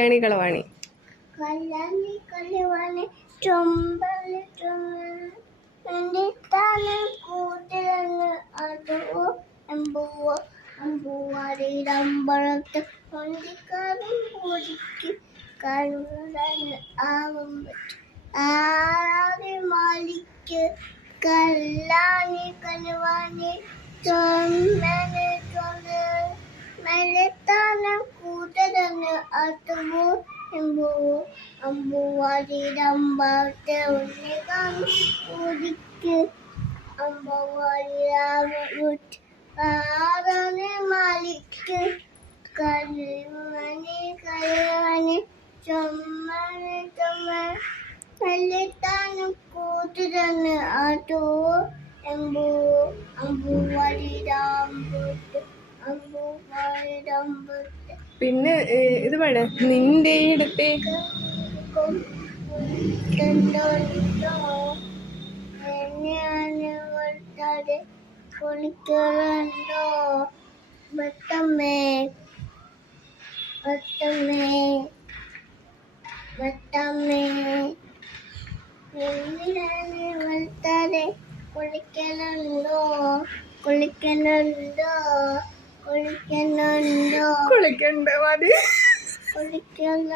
കല്യാണി കളവാണി. കല്യാണി കളവാണി ചൊമ്പല് ചൊമ്പല് കൂട്ടിലങ്ങ് അതോ അമ്പൂവോ അമ്പൂവാടിയിലമ്പളത്ത് കൊണ്ടിക്കാരും കൂടിക്ക് കരുതന് ആവും ആരാതി മാലിക്ക് കല്യാണി കളവാണി ചൊമ്പല് ചൊമ്പല് മെല്ലത്താനം കൂട്ടരങ്ങ് അതോ അമ്പൂവാടിയിലമ്പളത്ത് കൊണ്ടിക്കാരും കൂടിക്ക് അമ്പൂവാടിയിലമ്പളത്ത് ആരാതി മാലിക്ക് കല്യാണി ചൊമ്മല് ചൊമ്മല് മെല്ലത്താനം കൂട്ടരങ്ങ് അതോ അമ്പൂവാടിയിലമ്പളത്ത് പിന്നെ ഇത് പാട് നിന്റെ ഇടത്തേക്ക് കുളിക്കലുണ്ടോ വട്ടമ്മേ വട്ടമ്മേ വട്ടമ്മേ വളർത്താതെ കുളിക്കലുണ്ടോ കുളിക്കലുണ്ടോ കുളിക്കലുണ്ടോ കുളിക്കണ്ട മതി. കുളിക്കല